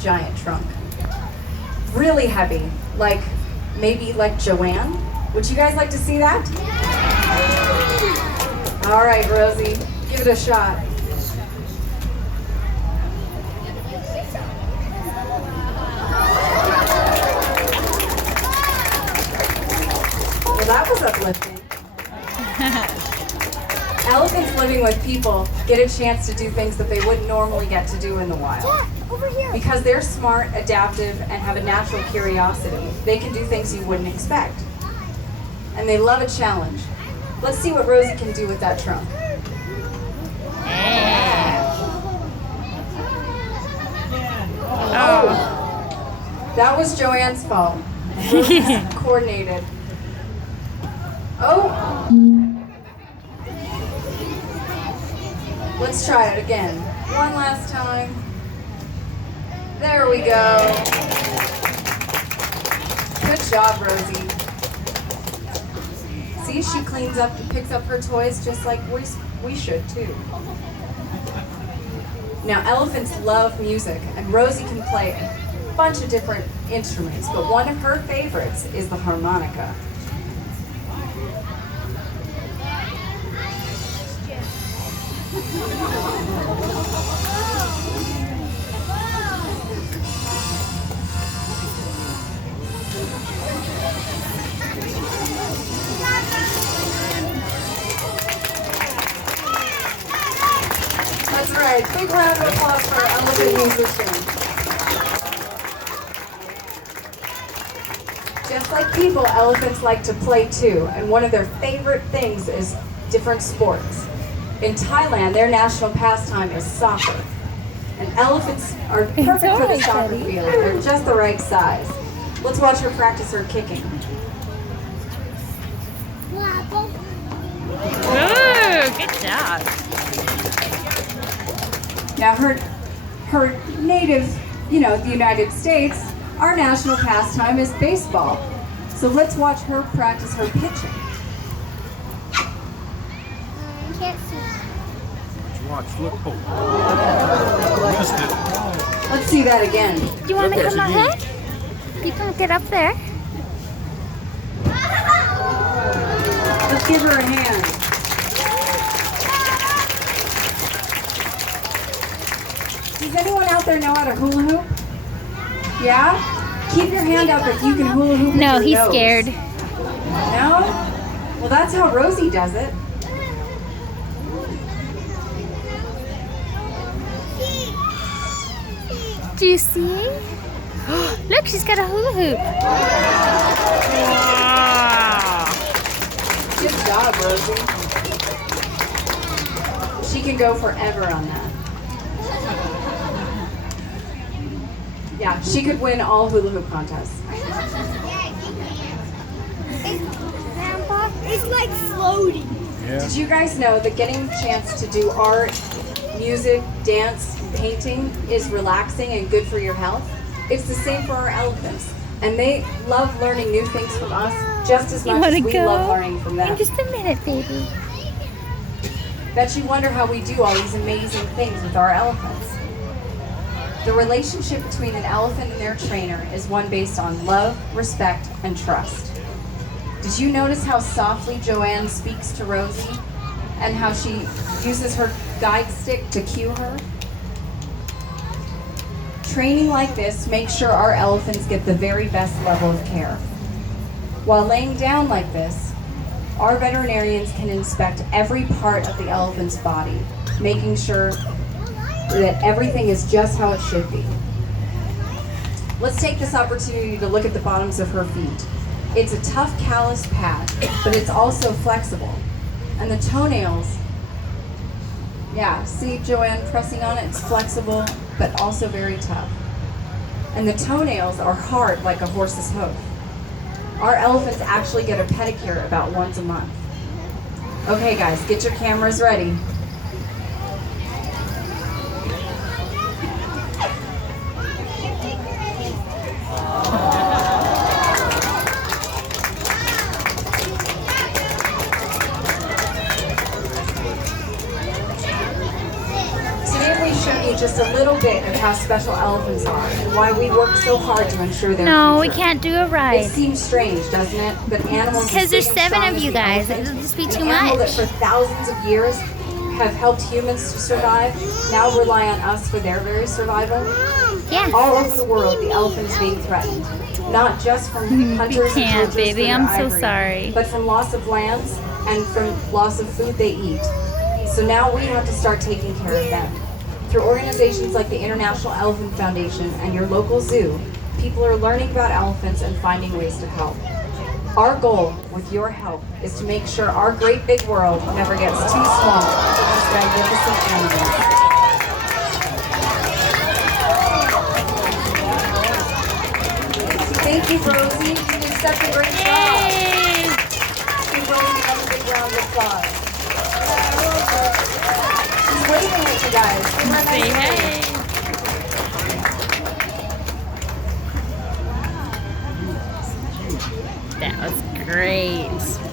giant trunk. Really heavy, like maybe like Joanne. Would you guys like to see that? All right, Rosie, give it a shot. Well, that was uplifting. Elephants living with people get a chance to do things that they wouldn't normally get to do in the wild. Yeah, over here. Because they're smart, adaptive, and have a natural curiosity, they can do things you wouldn't expect. And they love a challenge. Let's see what Rosie can do with that trunk. Oh, that was Joanne's fault. Rosie's coordinated. Oh. Let's try it again. One last time. There we go. Good job, Rosie. See, she cleans up and picks up her toys just like we should too. Now, elephants love music, and Rosie can play a bunch of different instruments, but one of her favorites is the harmonica. That's right. Big round of applause for our elephant musician. Just like people, elephants like to play too, and one of their favorite things is different sports. In Thailand, their national pastime is soccer. And elephants are perfect for the soccer field. They're just the right size. Let's watch her practice her kicking. Ooh, good job. Now her native, the United States, our national pastime is baseball. So let's watch her practice her pitching. Can't see. Watch, look. Oh. Missed it. Let's see that again. Do you want me to come ahead? You can get up there. Let's give her a hand. Does anyone out there know how to hula hoop? Yeah? Keep your hand up if you can hula hoop. No, with he's your nose. scared. No? Well, that's how Rosie does it. Do you see? Look, she's got a hula hoop. Wow. Good job, Rosie. She can go forever on that. Yeah, she could win all hula hoop contests. Grandpa, it's like floating. Yeah. Did you guys know that getting a chance to do art, music, dance, painting is relaxing and good for your health? It's the same for our elephants. And they love learning new things from us just as much as we love learning from them. In just a minute, baby. Bet you wonder how we do all these amazing things with our elephants. The relationship between an elephant and their trainer is one based on love, respect, and trust. Did you notice how softly Joanne speaks to Rosie and how she uses her guide stick to cue her? Training like this makes sure our elephants get the very best level of care. While laying down like this, our veterinarians can inspect every part of the elephant's body, making sure that everything is just how it should be. Let's take this opportunity to look at the bottoms of her feet. It's a tough callus pad, but it's also flexible. And the toenails, yeah, see Joanne pressing on it? It's flexible, but also very tough. And the toenails are hard like a horse's hoof. Our elephants actually get a pedicure about once a month. Okay guys, get your cameras ready. Today we showed you just a little bit of how special elephants are and why we work so hard to ensure their No, we future. can't do a It ride. seems strange, doesn't it? But animals as Because big there's and 7 strong of as you the guys. elephant, It'll just be an too animal much. that for thousands of years have helped humans to survive, now rely on us for their very survival. Yeah. All over the world, the elephant is being threatened. Not just from hunters and can't, poachers baby. for their I'm so ivory, sorry. but from loss of lands and from loss of food they eat. So now we have to start taking care of them. Through organizations like the International Elephant Foundation and your local zoo, people are learning about elephants and finding ways to help. Our goal, with your help, is to make sure our great big world never gets too small for these magnificent animals. Thank you, Rosie. You did such a great job. Yay! Give Rosie another big round of applause. She's waving at you guys. Give her a Say nice wave. hey. That was great.